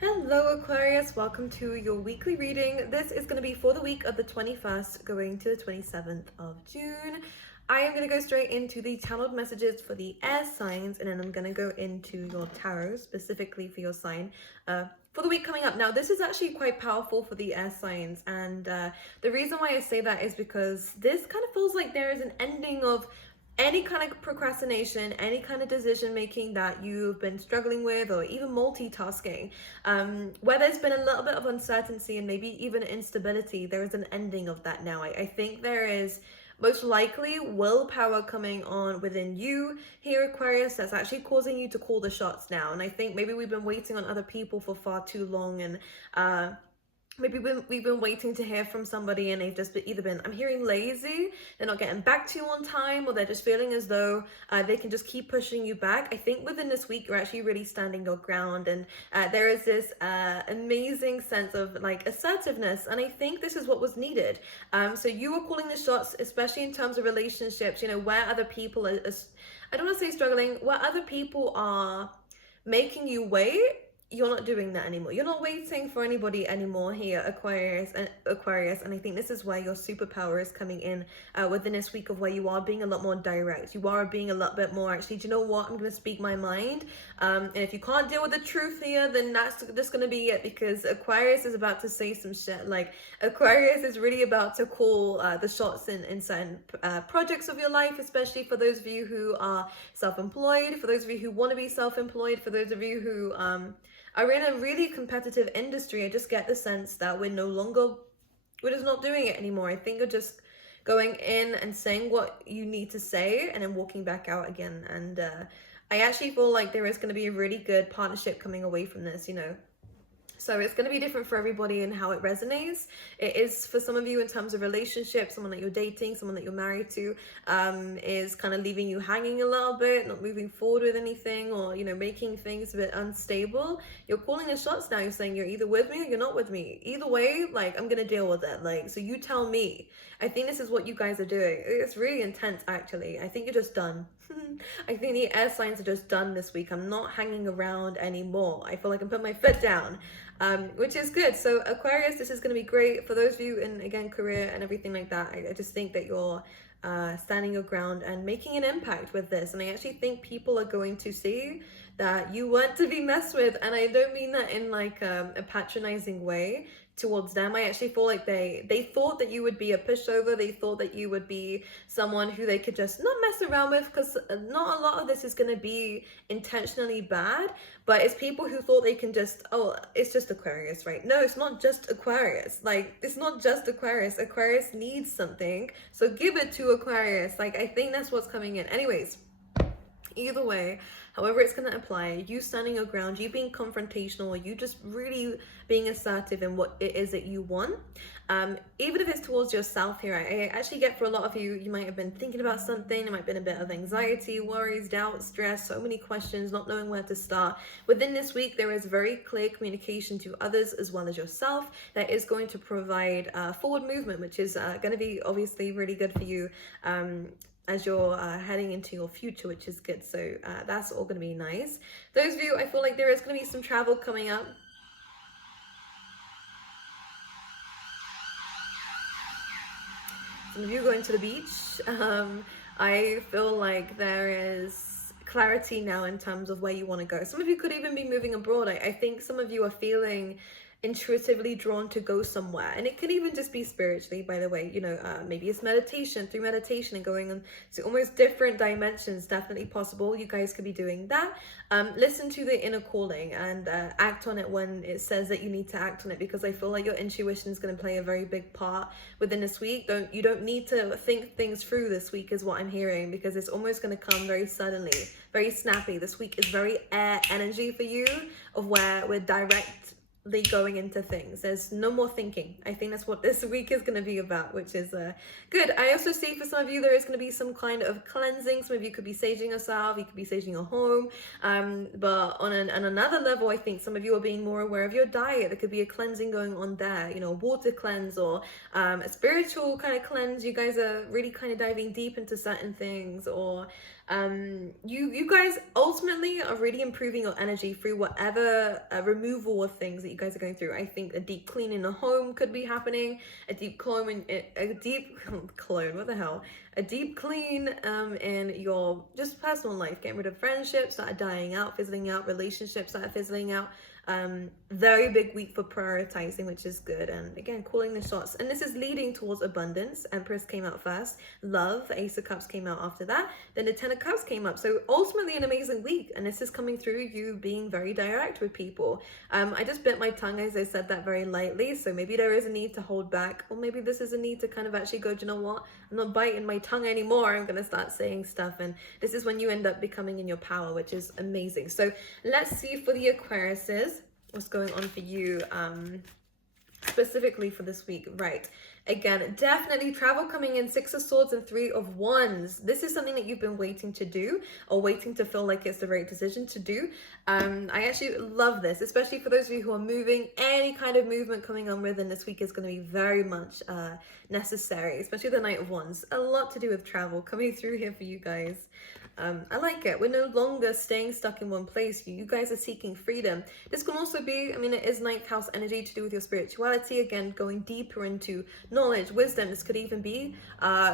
Hello Aquarius, welcome to your weekly reading. This is going to be for the week of the 21st going to the 27th of June. I am going to go straight into the channeled messages for the air signs, and then I'm going to go into your tarot specifically for your sign for the week coming up. Now this is actually quite powerful for the air signs, and the reason why I say that is because this kind of feels like there is an ending of any kind of procrastination, any kind of decision making that you've been struggling with, or even multitasking, where there's been a little bit of uncertainty and maybe even instability. There is an ending of that now. I think there is most likely willpower coming on within you here, Aquarius, that's actually causing you to call the shots now. And I think maybe we've been waiting on other people for far too long, and maybe we've been waiting to hear from somebody and they've just either been, I'm hearing, lazy, they're not getting back to you on time, or they're just feeling as though they can just keep pushing you back. I think within this week, you're actually really standing your ground, and there is this amazing sense of like assertiveness, and I think this is what was needed. So you were calling the shots, especially in terms of relationships, you know, where other people are I don't want to say struggling, where other people are making you wait. You're not doing that anymore. You're not waiting for anybody anymore here, Aquarius. And I think this is where your superpower is coming in within this week, of where you are being a lot more direct. You are being a lot bit more, actually, do you know what? I'm going to speak my mind. And if you can't deal with the truth here, then that's just going to be it, because Aquarius is about to say some shit. Like, Aquarius is really about to call the shots in certain projects of your life, especially for those of you who are self-employed, for those of you who want to be self-employed, for those of you who are in a really competitive industry. I just get the sense that we're just not doing it anymore. I think you're just going in and saying what you need to say and then walking back out again. And I actually feel like there is going to be a really good partnership coming away from this, you know. So it's going to be different for everybody and how it resonates. It is for some of you in terms of relationships, someone that you're dating, someone that you're married to, is kind of leaving you hanging a little bit, not moving forward with anything, or, you know, making things a bit unstable. You're calling the shots now. You're saying you're either with me or you're not with me. Either way, like, I'm going to deal with it. Like, so you tell me. I think this is what you guys are doing. It's really intense, actually. I think you're just done. I think the air signs are just done this week. I'm not hanging around anymore. I feel like I'm putting my foot down. Which is good. So Aquarius, this is going to be great for those of you in, again, career and everything like that. I just think that you're standing your ground and making an impact with this, and I actually think people are going to see that you weren't to be messed with, and I don't mean that in like a patronizing way towards them. I actually feel like they thought that you would be a pushover. They thought that you would be someone who they could just not mess around with, because not a lot of this is going to be intentionally bad, but it's people who thought they can just, oh, it's just Aquarius, right? No, it's not just Aquarius. Like, it's not just Aquarius. Aquarius needs something, so give it to Aquarius. Like, I think that's what's coming in. Anyways, either way, however it's going to apply, you standing your ground, you being confrontational, you just really being assertive in what it is that you want, even if it's towards yourself here. I actually get, for a lot of you, you might have been thinking about something. There might have been a bit of anxiety, worries, doubt, stress, so many questions, not knowing where to start. Within this week, there is very clear communication to others as well as yourself that is going to provide forward movement, which is going to be obviously really good for you as you're heading into your future, which is good. So that's all going to be nice. Those of you, I feel like there is going to be some travel coming up. Some of you are going to the beach. I feel like there is clarity now in terms of where you want to go. Some of you could even be moving abroad. I think some of you are feeling intuitively drawn to go somewhere, and it could even just be spiritually, by the way, you know, maybe it's meditation, through meditation and going on to almost different dimensions. Definitely possible. You guys could be doing that. Listen to the inner calling and act on it when it says that you need to act on it, because I feel like your intuition is going to play a very big part within this week. You don't need to think things through this week, is what I'm hearing, because it's almost going to come very suddenly, very snappy. This week is very air energy for you, of where we're direct going into things. There's no more thinking. I think that's what this week is going to be about, which is good. I also see for some of you there is going to be some kind of cleansing. Some of you could be saging yourself, you could be saging your home, but on another level, I think some of you are being more aware of your diet. There could be a cleansing going on there, you know, water cleanse, or a spiritual kind of cleanse. You guys are really kind of diving deep into certain things, or You guys ultimately are really improving your energy through whatever removal of things that you guys are going through. I think a deep clean in the home could be happening, a deep clone, what the hell? A deep clean in your just personal life, getting rid of friendships that are dying out, fizzling out, relationships that are fizzling out. Very big week for prioritizing, which is good, and again calling the shots, and this is leading towards abundance. Empress came out first, love, Ace of Cups came out after that, then the Ten of Cups came up. So ultimately an amazing week, and this is coming through you being very direct with people. I just bit my tongue as I said that very lightly, so maybe there is a need to hold back, or maybe this is a need to kind of actually go, do you know what, I'm not biting my tongue anymore, I'm gonna start saying stuff. And this is when you end up becoming in your power, which is amazing. So let's see for the Aquariuses what's going on for you specifically for this week. Right, again, definitely travel coming in, Six of Swords and Three of Wands. This is something that you've been waiting to do, or waiting to feel like it's the right decision to do. I actually love this, especially for those of you who are moving. Any kind of movement coming on within this week is going to be very much necessary, especially the Knight of Wands. A lot to do with travel coming through here for you guys. I like it. We're no longer staying stuck in one place. You guys are seeking freedom. This can also be, I mean, it is ninth house energy to do with your spirituality. Again, going deeper into knowledge, wisdom. This could even be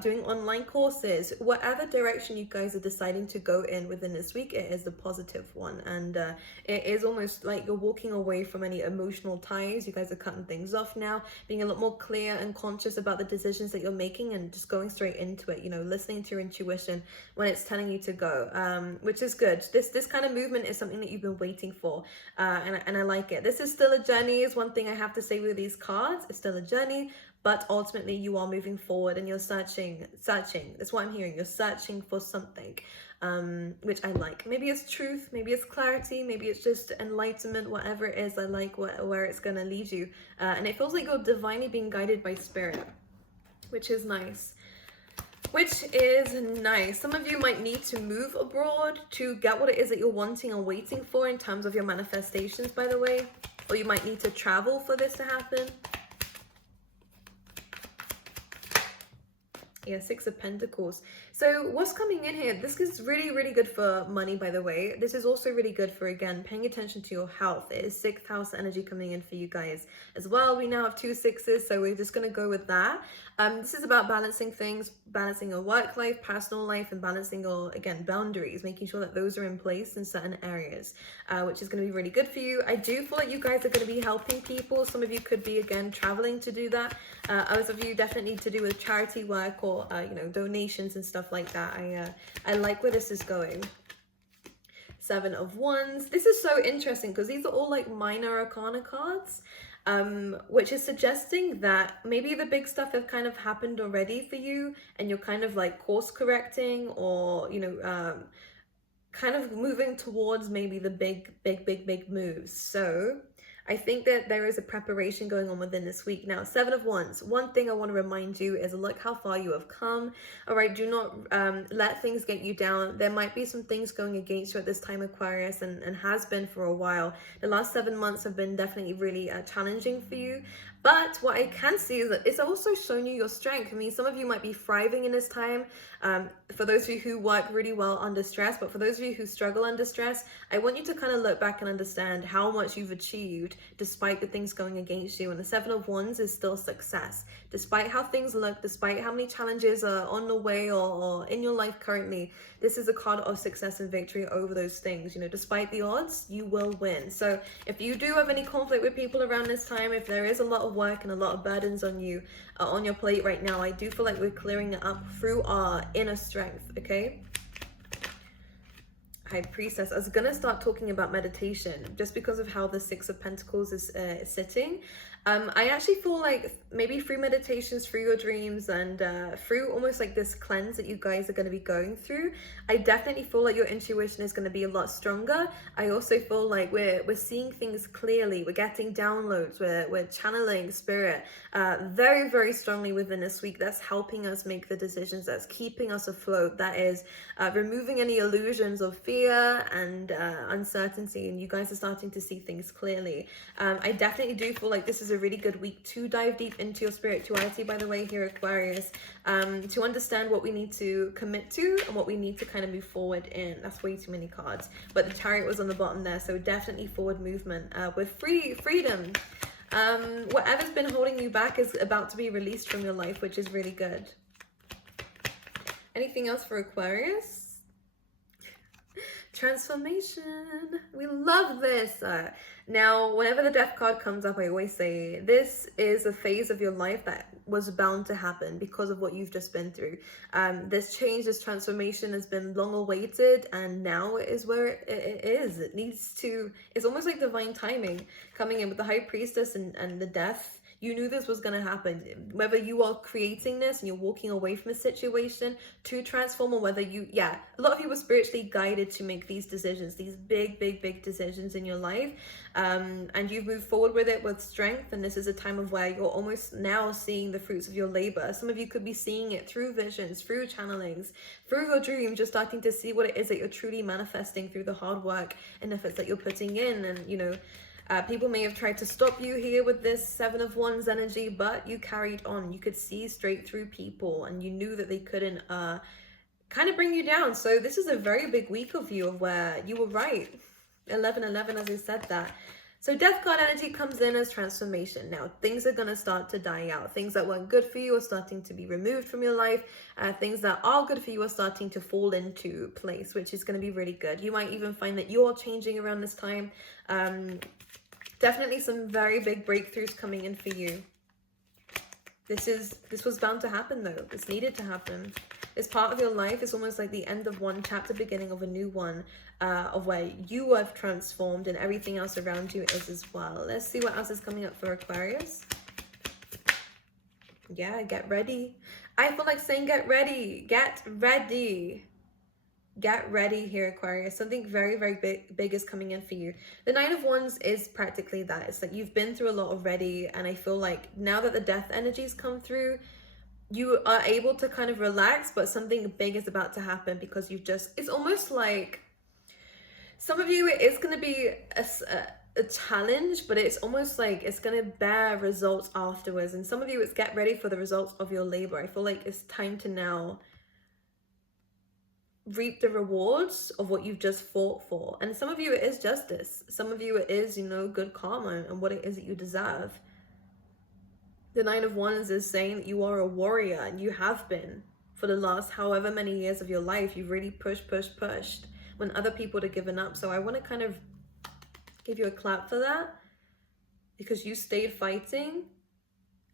doing online courses. Whatever direction you guys are deciding to go in within this week, it is the positive one. And it is almost like you're walking away from any emotional ties. You guys are cutting things off now, being a lot more clear and conscious about the decisions that you're making, and just going straight into it, you know, listening to your intuition when it's telling you to go, which is good. This kind of movement is something that you've been waiting for, and I like it. This is still a journey, is one thing I have to say with these cards. It's still a journey, but ultimately you are moving forward, and you're searching. That's what I'm hearing. You're searching for something, which I like. Maybe it's truth, maybe it's clarity, maybe it's just enlightenment. Whatever it is, I like where it's gonna lead you, and it feels like you're divinely being guided by spirit, which is nice. Some of you might need to move abroad to get what it is that you're wanting and waiting for in terms of your manifestations, by the way. Or you might need to travel for this to happen. Yeah, Six of Pentacles. So what's coming in here? This is really, really good for money, by the way. This is also really good for, again, paying attention to your health. It is sixth house energy coming in for you guys as well. We now have 2 6s, so we're just going to go with that. This is about balancing things, balancing your work life, personal life, and balancing your, again, boundaries, making sure that those are in place in certain areas, which is going to be really good for you. I do feel like you guys are going to be helping people. Some of you could be, again, traveling to do that. Others of you definitely need to do with charity work, or you know, donations and stuff like that. I like where this is going. Seven of Wands. This is so interesting because these are all like minor arcana cards, which is suggesting that maybe the big stuff have kind of happened already for you, and you're kind of like course correcting, or you know, kind of moving towards maybe the big moves. So I think that there is a preparation going on within this week. Now, Seven of Wands. One thing I want to remind you is look how far you have come. All right, do not let things get you down. There might be some things going against you at this time, Aquarius, and has been for a while. The last 7 months have been definitely really challenging for you. But what I can see is that it's also shown you your strength. I mean, some of you might be thriving in this time. For those of you who work really well under stress, but for those of you who struggle under stress, I want you to kind of look back and understand how much you've achieved despite the things going against you. And the Seven of Wands is still success. Despite how things look, despite how many challenges are on the way or in your life currently, this is a card of success and victory over those things. You know, despite the odds, you will win. So if you do have any conflict with people around this time, if there is a lot of work and a lot of burdens on you, on your plate right now, I do feel like we're clearing it up through our inner strength, okay? High Priestess. I was gonna start talking about meditation just because of how the Six of Pentacles is sitting. I actually feel like maybe through meditations, through your dreams, and through almost like this cleanse that you guys are going to be going through, I definitely feel like your intuition is going to be a lot stronger. I also feel like we're seeing things clearly. We're getting downloads. We're channeling spirit very, very strongly within this week. That's helping us make the decisions. That's keeping us afloat. That is removing any illusions of fear and uncertainty. And you guys are starting to see things clearly. I definitely do feel like this is a a really good week to dive deep into your spirituality, by the way, here, Aquarius, to understand what we need to commit to and what we need to kind of move forward in. That's way too many cards. But the Chariot was on the bottom there, so definitely forward movement with freedom. Whatever's been holding you back is about to be released from your life, which is really good. Anything else for Aquarius? Transformation. We love this. Now, whenever the death card comes up, I always say this is a phase of your life that was bound to happen because of what you've just been through. This change, this transformation has been long awaited, and now it is where it is. It needs to, it's almost like divine timing coming in with the High Priestess and the death. You knew this was going to happen. Whether you are creating this and you're walking away from a situation to transform, or whether you, a lot of you were spiritually guided to make these decisions, these big decisions in your life. And you've moved forward with it with strength. And this is a time of where you're almost now seeing the fruits of your labor. Some of you could be seeing it through visions, through channelings, through your dreams, just starting to see what it is that you're truly manifesting through the hard work and efforts that you're putting in. And, you know, people may have tried to stop you here with this Seven of Wands energy, but you carried on. You could see straight through people, and you knew that they couldn't kind of bring you down. So this is a very big week of you, of where you were right. 11-11, as I said that. So death card energy comes in as transformation. Now, things are going to start to die out. Things that weren't good for you are starting to be removed from your life. Things that are good for you are starting to fall into place, which is going to be really good. You might even find that you're changing around this time. Definitely some very big breakthroughs coming in for you. This was bound to happen, though. This needed to happen. It's part of your life. It's almost like the end of one chapter, beginning of a new one, of where you have transformed and everything else around you is as well. Let's see what else is coming up for Aquarius. Yeah, get ready. I feel like saying get ready. Get ready. Get ready here, Aquarius. Something very big is coming in for you. The Nine of Wands is practically that. It's like you've been through a lot already, and I feel like now that the death energies come through, you are able to kind of relax, but something big is about to happen because you've just, it's almost like, some of you, it is going to be a challenge, but it's almost like it's going to bear results afterwards. And some of you, it's get ready for the results of your labor. I feel like it's time to now reap the rewards of what you've just fought for. And some of you, it is justice. Some of you, it is, you know, good karma and what it is that you deserve. The Nine of Wands is saying that you are a warrior, and you have been for the last however many years of your life. You've really pushed when other people had given up. So I want to kind of give you a clap for that, because you stayed fighting,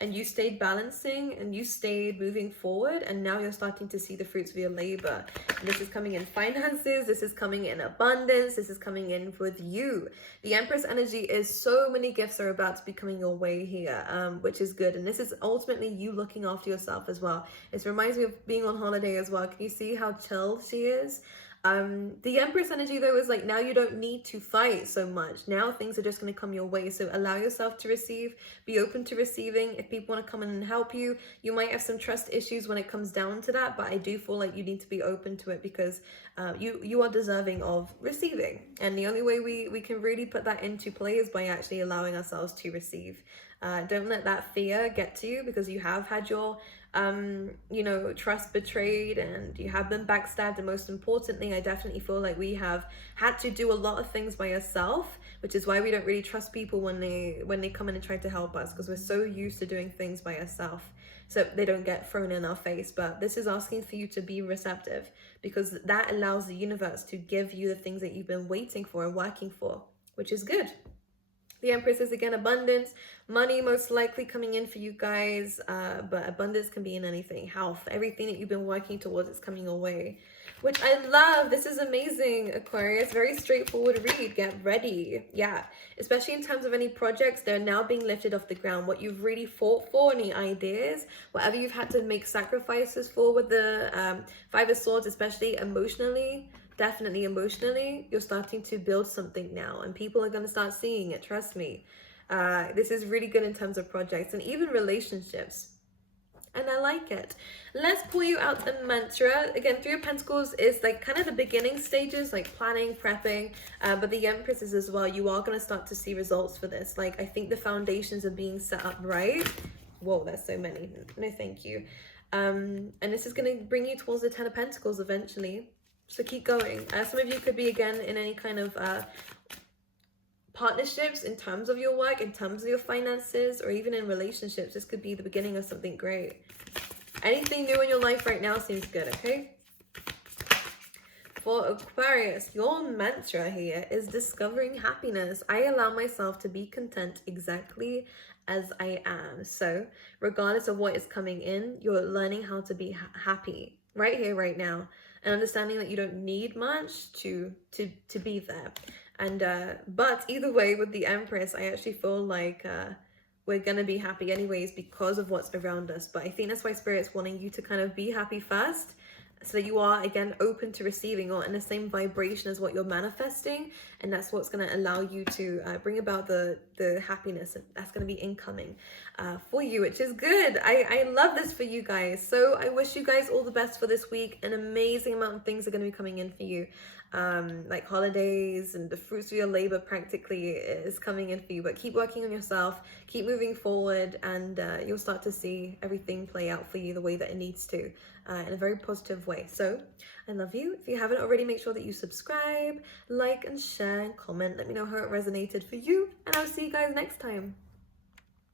and you stayed balancing, and you stayed moving forward, and now you're starting to see the fruits of your labor. And this is coming in finances, this is coming in abundance, this is coming in with you. The Empress energy is so many gifts are about to be coming your way here, which is good. And this is ultimately you looking after yourself as well. It reminds me of being on holiday as well. Can you see how chill she is? The Empress energy, though, is like, now you don't need to fight so much. Now things are just going to come your way. So allow yourself to receive, be open to receiving. If people want to come in and help you, you might have some trust issues when it comes down to that, but I do feel like you need to be open to it, because you are deserving of receiving. And the only way we can really put that into play is by actually allowing ourselves to receive. Don't let that fear get to you, because you have had your you know, trust betrayed, and you have been backstabbed. And most importantly, I definitely feel like we have had to do a lot of things by ourselves, which is why we don't really trust people when they come in and try to help us, because we're so used to doing things by ourselves, so they don't get thrown in our face. But this is asking for you to be receptive, because that allows the universe to give you the things that you've been waiting for and working for, which is good. The Empress is again abundance, money most likely coming in for you guys, but abundance can be in anything. Health, everything that you've been working towards is coming your way, which I love. This is amazing, Aquarius. Very straightforward read. Get ready. Yeah, especially in terms of any projects, they're now being lifted off the ground. What you've really fought for, any ideas, whatever you've had to make sacrifices for with the Five of Swords, especially emotionally. Definitely emotionally, you're starting to build something now, and people are going to start seeing it. Trust me. This is really good in terms of projects and even relationships. and I like it. Let's pull you out the mantra. Again, Three of Pentacles is like kind of the beginning stages, like planning, prepping, but the Empress is as well. You are going to start to see results for this. Like, I think the foundations are being set up right. Whoa, there's so many. No, thank you. And this is going to bring you towards the Ten of Pentacles eventually. So keep going. Some of you could be, again, in any kind of partnerships in terms of your work, in terms of your finances, or even in relationships. This could be the beginning of something great. Anything new in your life right now seems good, okay? For Aquarius, your mantra here is discovering happiness. I allow myself to be content exactly as I am. So regardless of what is coming in, you're learning how to be happy right here, right now, and understanding that you don't need much to be there. And but either way, with the Empress, I actually feel like we're gonna be happy anyways because of what's around us. But I think that's why Spirit's wanting you to kind of be happy first, so that you are, again, open to receiving or in the same vibration as what you're manifesting. And that's what's going to allow you to bring about the happiness that's going to be incoming for you, which is good. I love this for you guys. So I wish you guys all the best for this week. An amazing amount of things are going to be coming in for you. Like holidays and the fruits of your labor practically is coming in for you. But keep working on yourself, keep moving forward, and you'll start to see everything play out for you the way that it needs to, in a very positive way. So I love you. If you haven't already, make sure that you subscribe, like, and share, and comment. Let me know how it resonated for you, and I'll see you guys next time.